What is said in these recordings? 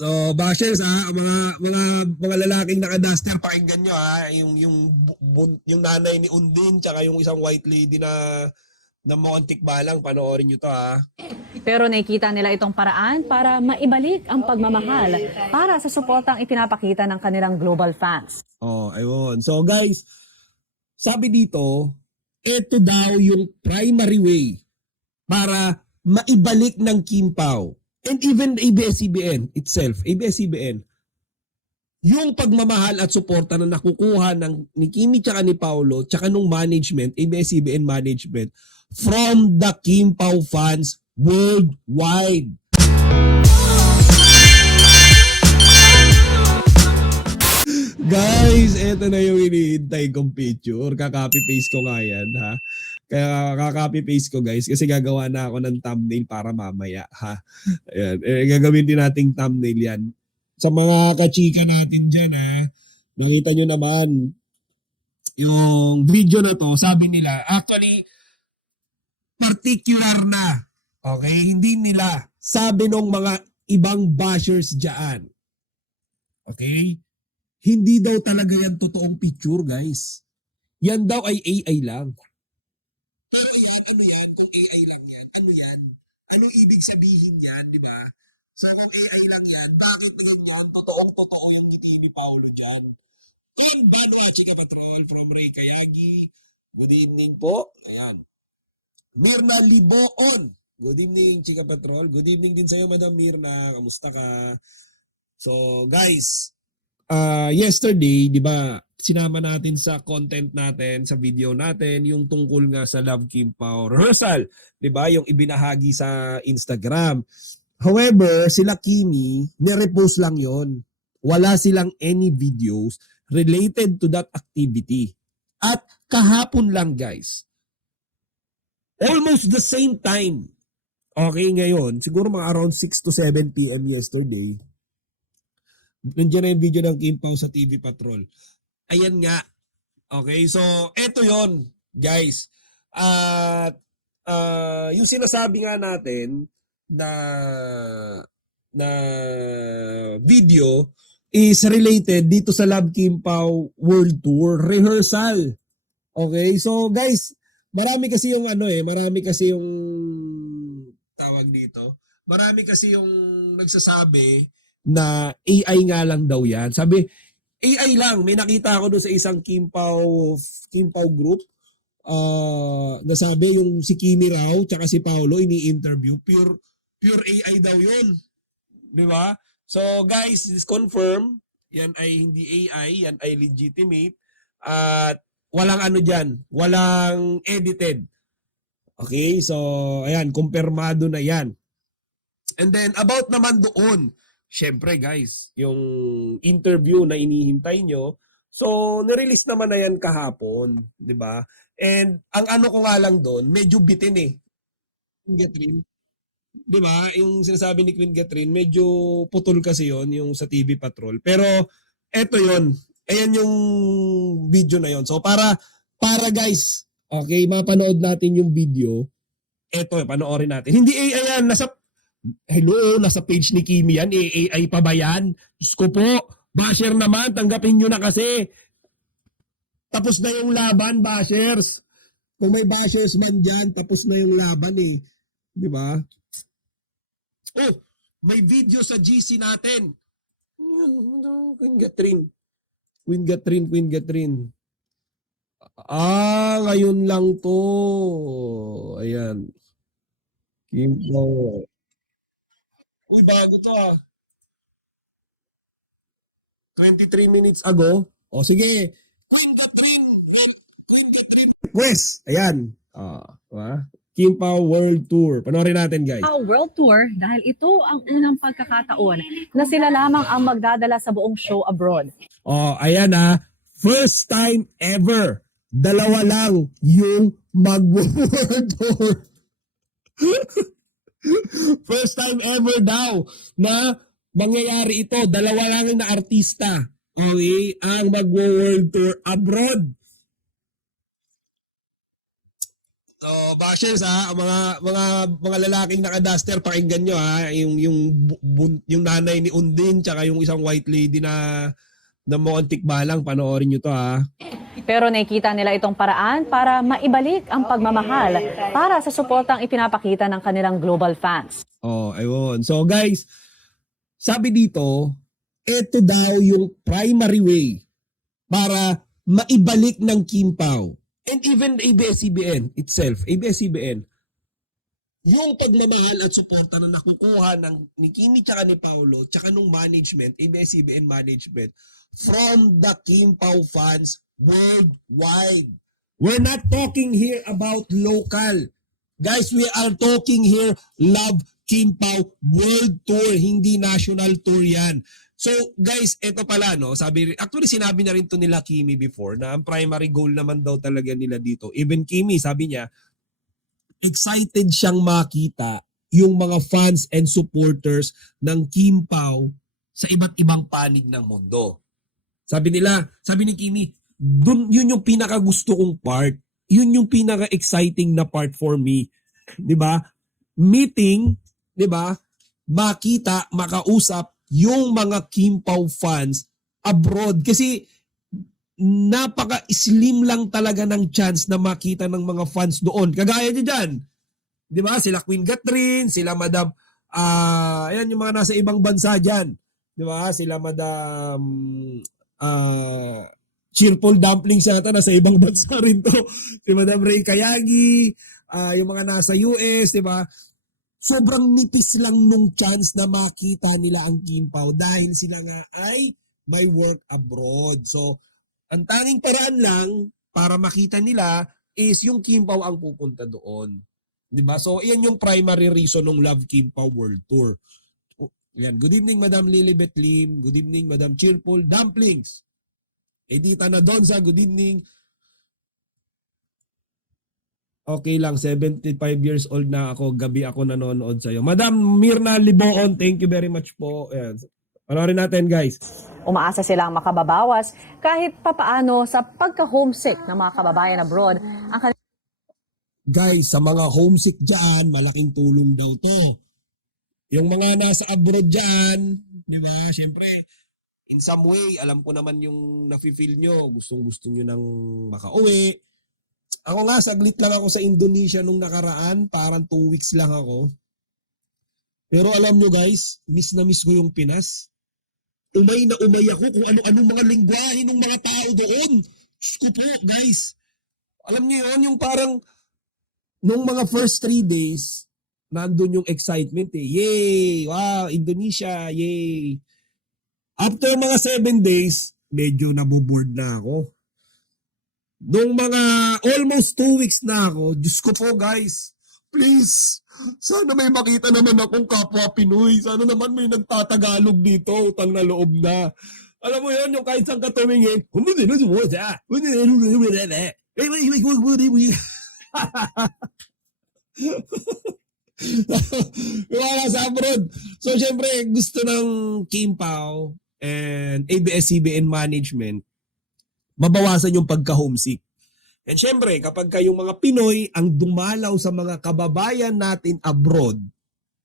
So, bashers ha, mga lalaking naka-duster, pakinggan nyo ha, yung nanay ni Undin tsaka yung isang white lady na Montik Balang, panoorin nyo to ha. Pero nakikita nila itong paraan para maibalik ang pagmamahal para sa suportang ipinapakita ng kanilang global fans. Oh, ayun. So guys, sabi dito, ito daw yung primary way para maibalik ng Kim Pao and even ABS-CBN itself, ABS-CBN, yung pagmamahal at suporta na nakukuha ni Kimi tsaka ni Paolo tsaka nung management, ABS-CBN management, from the Kim Pao fans worldwide. Guys, eto na yung hinihintay kong picture. Kaka-copy-paste ko nga yan, ha? Kaya kaka-copy-paste ko, guys, kasi gagawa na ako ng thumbnail para mamaya, ha? Ayan. Gagawin din nating thumbnail yan. Sa mga kachika natin dyan, ha? Nakita nyo naman, yung video na to, sabi nila, actually, particular na. Okay? Hindi nila. Sabi nung mga ibang bashers dyan. Okay? Hindi daw talaga yan totoong picture, guys. Yan daw ay AI lang. Pero yan, ano yan? Kung AI lang yan, ano yan? Anong ibig sabihin yan, di ba? So kung AI lang yan, bakit na ganyan? Totoong-totoo yung ngiti ni Paolo dyan. Team Banwa Chika Patrol from Ray Kayagi. Good evening po. Ayan. Mirna Liboon. Good evening, Chika Patrol. Good evening din sa'yo, Madam Mirna. Kamusta ka? So, guys, yesterday, di ba, sinama natin sa content natin, sa video natin, yung tungkol nga sa Love Kim Pao rehearsal, di ba, yung ibinahagi sa Instagram. However, sila Kimi, nirepost lang yon. Wala silang any videos related to that activity. At kahapon lang, guys, almost the same time, okay, ngayon, siguro mga around 6 to 7 p.m. yesterday, nandiyan na yung video ng Kim Pao sa TV Patrol. Ayan nga. Okay, so eto yon, guys. At yung sinasabi nga natin na video is related dito sa Love Kim Pao World Tour rehearsal. Okay, so guys, marami kasi yung marami kasi yung tawag dito. Marami kasi yung nagsasabi na AI nga lang daw yan. Sabi, AI lang. May nakita ako doon sa isang Kim Pao group. Nasabi yung si Kimi raw tsaka si Paolo ini-interview. Pure AI daw yun. Di ba? So guys, this confirm. Yan ay hindi AI. Yan ay legitimate. At walang ano dyan. Walang edited. Okay? So, ayan. Kumpirmado na yan. And then, about naman doon, syempre guys, yung interview na inihintay nyo, so nirelease naman na yan kahapon, di ba? And ang ano ko nga lang doon, medyo bitin eh. Queen Catherine, di ba? Yung sinasabi ni Queen Catherine, medyo putol kasi yon yung sa TV Patrol. Pero eto yon, ayan yung video na yon. So para guys, okay, mapanood natin yung video. Eto, panoorin natin. Hindi AI yan, nasa page ni Kimi yan, AI pa ba yan? Diyos ko po, basher naman, tanggapin nyo na kasi. Tapos na yung laban, bashers. Kung may bashers man dyan, tapos na yung laban eh. Di ba? Oh, may video sa GC natin. Queen Catherine. Queen Catherine. Ngayon lang to. Ayan. Kim Pao. Uy, bago to 23 minutes ago. O sige. Queen Catherine. West. Ayan. Kim Pao World Tour. Panoorin natin, guys. World Tour dahil ito ang unang pagkakataon na sila lamang ang magdadala sa buong show abroad. Ayan First time ever. Dalawa lang yung mag-World Tour. First time ever daw na mangyayari ito. Dalawa lang na artista. Okay, ang mag-world tour abroad. Bashers ha, mga lalaking naka-duster, pakinggan nyo ha, yung nanay ni Undin tsaka yung isang white lady na mukhang tikbalang, panoorin nyo to ha. Pero nakikita nila itong paraan para maibalik ang pagmamahal para sa suportang ipinapakita ng kanilang global fans. Ayun. So guys, sabi dito, ito daw yung primary way para maibalik ng Kim Pao and even ABS-CBN itself, ABS-CBN, yung pagmamahal at suporta na nakukuha ni Kimi tsaka ni Paolo tsaka nung management, ABS-CBN management, from the Kim Pao fans worldwide. We're not talking here about local. Guys, we are talking here Love Kim Pao World Tour, hindi national tour yan. So guys, ito pala no, actually sinabi na rin to nila Kimi before na ang primary goal naman daw talaga nila dito. Even Kimi, sabi niya, excited siyang makita yung mga fans and supporters ng Kim Pao sa iba't ibang panig ng mundo. Sabi ni Kimi, yun yung pinaka gusto kong part. Yun yung pinaka exciting na part for me. 'Di ba? Meeting, 'di ba? Makita, makausap yung mga Kim Pao fans abroad kasi napaka-slim lang talaga ng chance na makita ng mga fans doon. Kagaya niya dyan. Di ba? Sila Queen Catherine, sila Madam, ayan yung mga nasa ibang bansa dyan. Di ba? Sila Madam Cheerful Dumplings yata nasa ibang bansa rin to. Si Madam Ray Kayagi, yung mga nasa US, di ba? Sobrang nipis lang nung chance na makita nila ang Kim Pao dahil sila nga ay may work abroad. So, ang tanging paraan lang para makita nila is yung Kim Pao ang pupunta doon. 'Di ba? So, iyan yung primary reason ng Love Kim Pao World Tour. Yan. Good evening, Madam Lilibet Lim. Good evening, Madam Cheerful Dumplings. Edita na Donza, good evening. Okay lang, 75 years old na ako, gabi ako nanonood sa'yo. Madam Mirna Liboon, thank you very much po. Ayan. Panoorin natin guys. Umaasa silang makababawas kahit papaano sa pagka-homesick ng mga kababayan abroad. Guys, sa mga homesick dyan, malaking tulong daw to. Yung mga nasa abroad dyan, di ba, syempre, in some way, alam ko naman yung nafe-feel nyo, gustong-gusto nyo nang makauwi. Ako nga, saglit lang ako sa Indonesia nung nakaraan, parang 2 weeks lang ako. Pero alam nyo guys, miss na miss ko yung Pinas. Umay na umay ako kung ano-anong mga lingwahe ng mga tao doon. Diyos ko po, guys. Alam niyo yun, yung parang nung mga first 3 days, nandun yung excitement eh. Yay! Wow! Indonesia! Yay! After mga 7 days, medyo naboboard na ako. Nung mga almost 2 weeks na ako, Diyos ko po guys, please, sana may makita naman akong kapwa Pinoy. Sana naman may nagtatagalog dito, utang na loob na. Alam mo yun, yung kahit saan ka tumingin, wala sa abroad. So, syempre, gusto ng Kim Pao and ABS-CBN management mabawasan yung pagka-homesick. And syempre, kapag kayong mga Pinoy ang dumalaw sa mga kababayan natin abroad,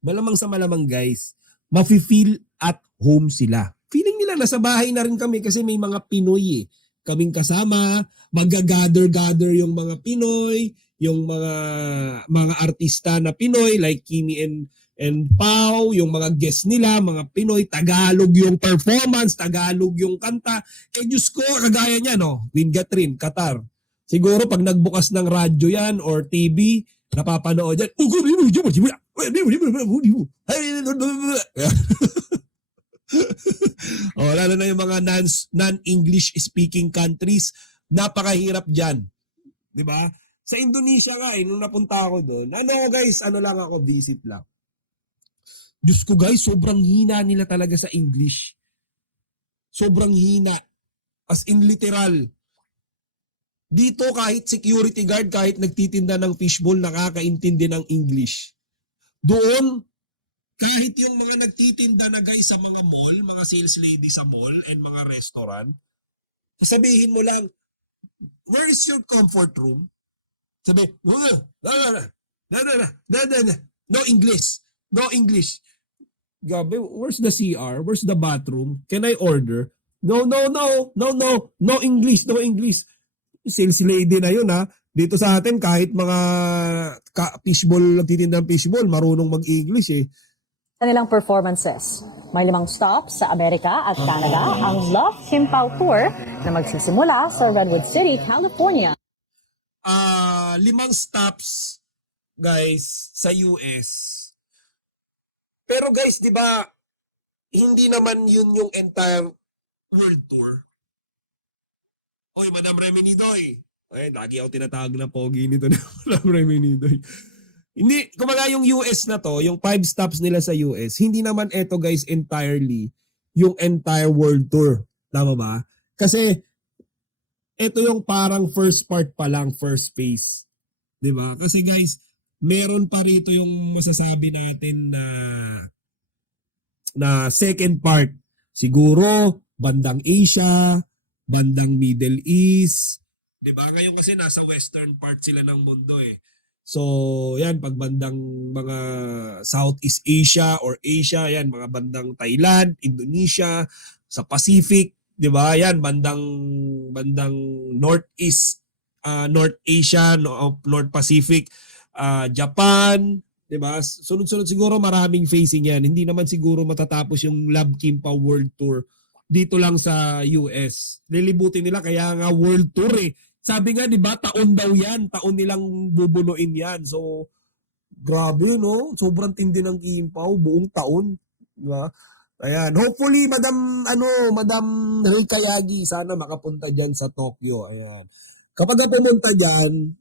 malamang sa malamang guys, mafe-feel at home sila. Feeling nila nasa bahay na rin kami kasi may mga Pinoy eh. Kaming kasama, mag-gather yung mga Pinoy, yung mga artista na Pinoy like Kimi and Pao, yung mga guests nila, mga Pinoy, Tagalog yung performance, Tagalog yung kanta. Eh Diyos ko, kagaya niya, no? Queen Catherine, Qatar. Siguro pag nagbukas ng radyo yan or TV, napapanood yan. Lalo na yung mga non-English speaking countries, napakahirap dyan. Diba? Sa Indonesia nga, nung napunta ako doon, guys, lang ako, visit lang. Diyos ko guys, sobrang hina nila talaga sa English. Sobrang hina. As in literal. Dito kahit security guard, kahit nagtitinda ng fishbowl, nakakaintindi ng English. Doon, kahit yung mga nagtitinda na guys sa mga mall, mga sales lady sa mall and mga restaurant, sasabihin mo lang, where is your comfort room? Sabi, no English. No English. Gabi, where's the CR? Where's the bathroom? Can I order? No, no, no, no, no, no English, no English. Sales lady na yun ha. Dito sa atin, kahit mga fishball, nagtitinda ng fishball, marunong mag-English eh. Kanilang performances. May 5 stops sa Amerika at Canada ang Love Kim Pao Tour na magsisimula sa Redwood City, California. 5 stops, guys, sa US. Pero guys, di ba, hindi naman yun yung entire world tour. Oy, Madam Reminidoy. Ay, lagi ako tinatawag na pogi nito na Madam Reminidoy. Hindi, kumaga yung US na to, yung 5 stops nila sa US, hindi naman eto guys entirely yung entire world tour. Tama ba? Kasi ito yung parang first part pa lang, first phase. Di ba? Kasi guys, meron pa rito yung masasabi natin na second part. Siguro, bandang Asia, bandang Middle East. Di ba? Ngayon kasi nasa western part sila ng mundo eh. So, yan, pag bandang mga Southeast Asia or Asia, yan, mga bandang Thailand, Indonesia, sa Pacific, di ba? Yan, bandang Northeast, North Asia, North Pacific, Japan, di ba? Sunod-sunod siguro maraming facing yan. Hindi naman siguro matatapos yung Love Kim Pao World Tour dito lang sa US. Lilibutin nila kaya nga World Tour eh. Sabi nga, di ba, taon daw yan. Taon nilang bubunuin yan. So, grabe, no? Sobrang tindi ng Kim Pao, buong taon. Di ba? Ayan. Hopefully, Madam Rikayagi, sana makapunta dyan sa Tokyo. Ayan. Kapag pumunta dyan,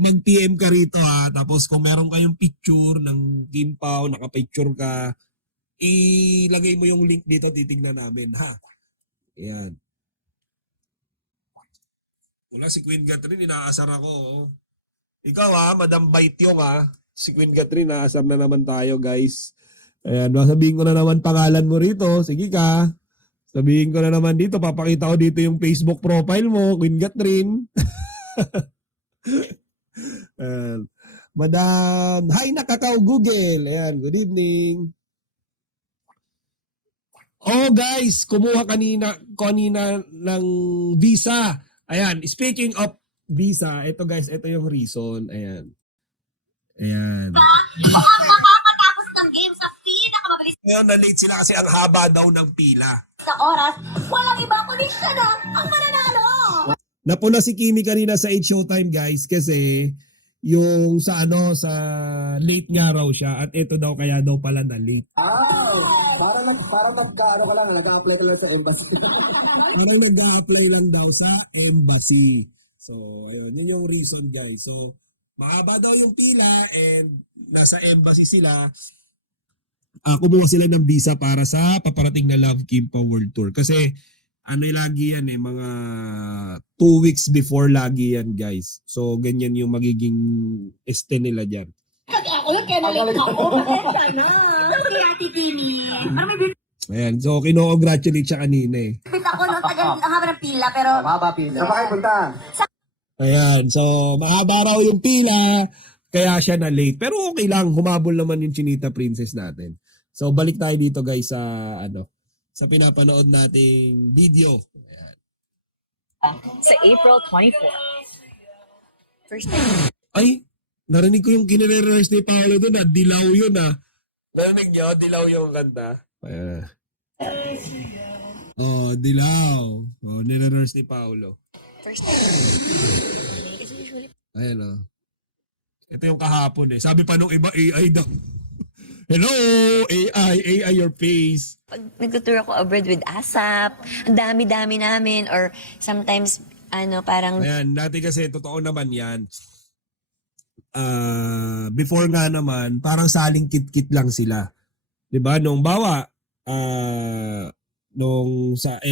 mag-PM ka rito ha. Tapos kung meron kayong picture ng Kim Pao, nakapicture ka, ilagay mo yung link dito, titignan namin ha. Ayan. Wala si Queen Catherine, inaasar ako. Oh. Ikaw ha, Madam Baityong ha. Si Queen Catherine, naasar na naman tayo guys. Ayan, sabihin ko na naman pangalan mo rito. Sige ka. Sabihin ko na naman dito, papakita ko dito yung Facebook profile mo, Queen Catherine. Madam, hi nakakaw Google. Ayan, good evening. Oh guys, kumuha kanina ng visa. Ayan, speaking of visa, ito guys, ito yung reason. Ayan. Ayan. Kung ang makakatapos ng game sa pinakamabilis Ngayon, na-late sila kasi ang haba daw ng pila. na oras, walang iba kundi siya na ang mananalo. Napuna si Kimi kanina sa 8 Showtime guys kasi yung sa late nga raw siya at ito daw kaya daw pala na late. Parang nag-ano ka lang, nag-apply ka lang sa embassy. Parang nag-a-apply lang daw sa embassy. So, ayun, yun yung reason guys. So, mahaba daw yung pila and nasa embassy sila. Kumuha sila ng visa para sa paparating na Love Kim Pao World Tour. Kasi, lagi yan mga 2 weeks before lagi yan guys. So, ganyan yung magiging este nila dyan. Kasi ako lang kaya nalate ako. Pasensya na. Sorry, Ate Kimi. Ayan, so kino-congratulate siya kanina eh. Bit ako nung tagal, ang haba ng pila, pero Mababa pila. Saan ba kayo punta? Ayan, so mahaba raw yung pila, kaya siya na late. Pero okay lang, humabol naman yung Chinita Princess natin. So balik tayo dito guys sa sa pinapanood nating video. Ayan. Sa April 24. First time. Ay, narinig ko yung kinire-rehearse ni Paolo doon dilaw yun Narinig niyo, dilaw yung kanta. Ayan. Oh, dilaw. Oh, nire-rehearse ni Paolo. First time. Ayan Ito yung kahapon eh. Sabi pa nung iba, AI daw. Hello, AI your face. Pag nag-tour ako abroad with ASAP, ang dami-dami namin, or sometimes, parang Ayan, dati kasi, totoo naman yan. Before nga naman, parang saling kit-kit lang sila. 'Di ba? Nung nung sa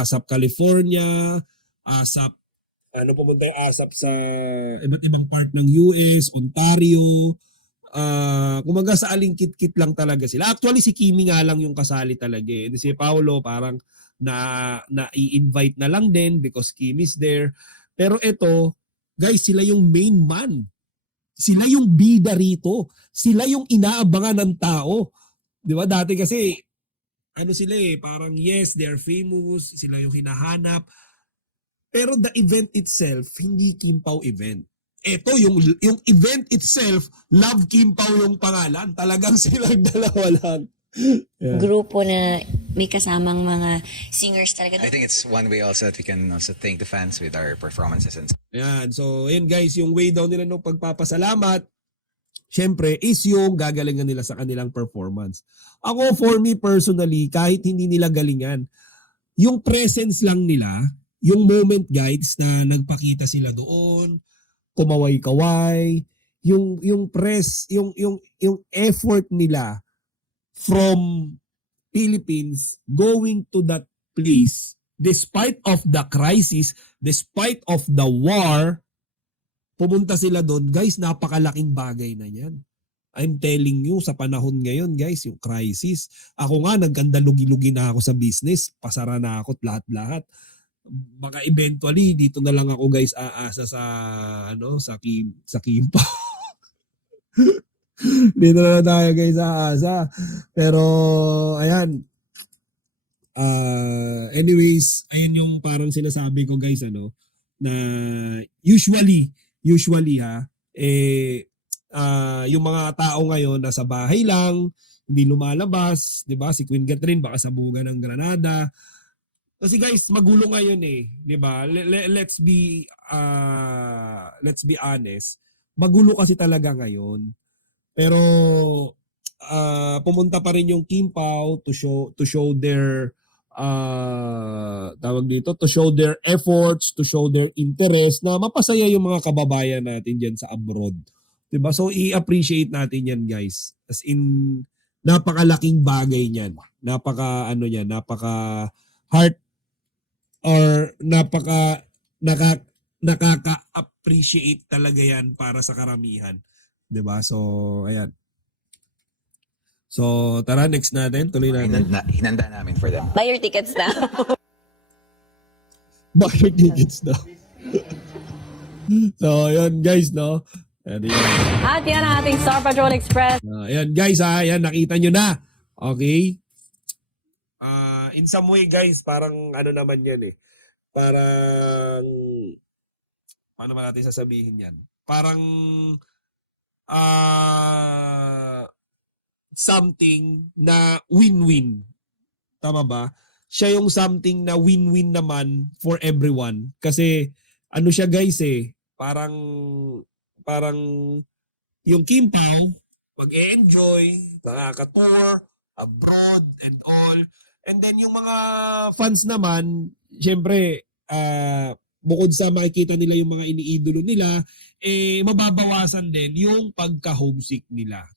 ASAP California, ASAP, pumunta yung ASAP sa iba't ibang part ng US, Ontario, kumaga sa aling kit-kit lang talaga sila. Actually, si Kimi nga lang yung kasali talaga eh. Si Paolo parang na i-invite na lang din because Kimi's there. Pero ito, Guys, sila yung main man. Sila yung bida rito. Sila yung inaabangan ng tao. Di ba? Dati kasi, ano sila parang yes, they are famous. Sila yung hinahanap. Pero the event itself, hindi Kim Pao event. Ito, yung event itself, Love Kim Pao yung pangalan. Talagang silang dalawa lang. Yeah. Grupo na may kasamang mga singers talaga. I think it's one way also that we can also thank the fans with our performances and Yan. So, yun guys, yung way daw nila ng pagpapasalamat, syempre, is yung gagalingan nila sa kanilang performance. Ako, for me personally, kahit hindi nila galingan, yung presence lang nila, yung moment guides na nagpakita sila doon, kumaway-kaway, yung effort nila from Philippines going to that place, despite of the crisis, despite of the war, pumunta sila doon. Guys, napakalaking bagay na yan. I'm telling you, sa panahon ngayon, guys, yung crisis. Ako nga, nagkandalugi-lugi na ako sa business. Pasara na ako lahat-lahat. Baka eventually, dito na lang ako, guys, aasa sa, sa Kimpa. Dito na lang tayo, guys, aasa. Pero, ayan. Anyways, ayun yung parang sinasabi ko, guys, na usually yung mga tao ngayon nasa bahay lang, hindi lumalabas, 'di ba? Si Queen Catherine baka sabugan ng Granada. Kasi guys, magulo ngayon 'di ba? Let's be honest. Magulo kasi talaga ngayon. Pero pumunta pa rin yung Kim Pao to show their to show their efforts, to show their interest na mapasaya yung mga kababayan natin diyan sa abroad. 'Di ba? So i-appreciate natin 'yan, guys. As in napakalaking bagay niyan. Napaka heart or nakaka-appreciate talaga 'yan para sa karamihan. 'Di ba? So ayan. So tara, next natin. Tuloy natin. hinanda namin for them. Buy your tickets now. Buy your tickets daw. So, yun guys, no? Ayan, At yan ang ating Star Patrol Express. ayan guys, ayan, nakita nyo na. Okay? In some way, guys, parang ano naman yan Parang, paano ba natin sasabihin yan? Parang, something na win-win. Tama ba? Siya yung something na win-win naman for everyone. Kasi ano siya guys parang yung Kim Pao, mag-e-enjoy, nakaka-tour, abroad and all. And then yung mga fans naman, syempre, bukod sa makikita nila yung mga iniidolo nila, mababawasan din yung pagka-homesick nila.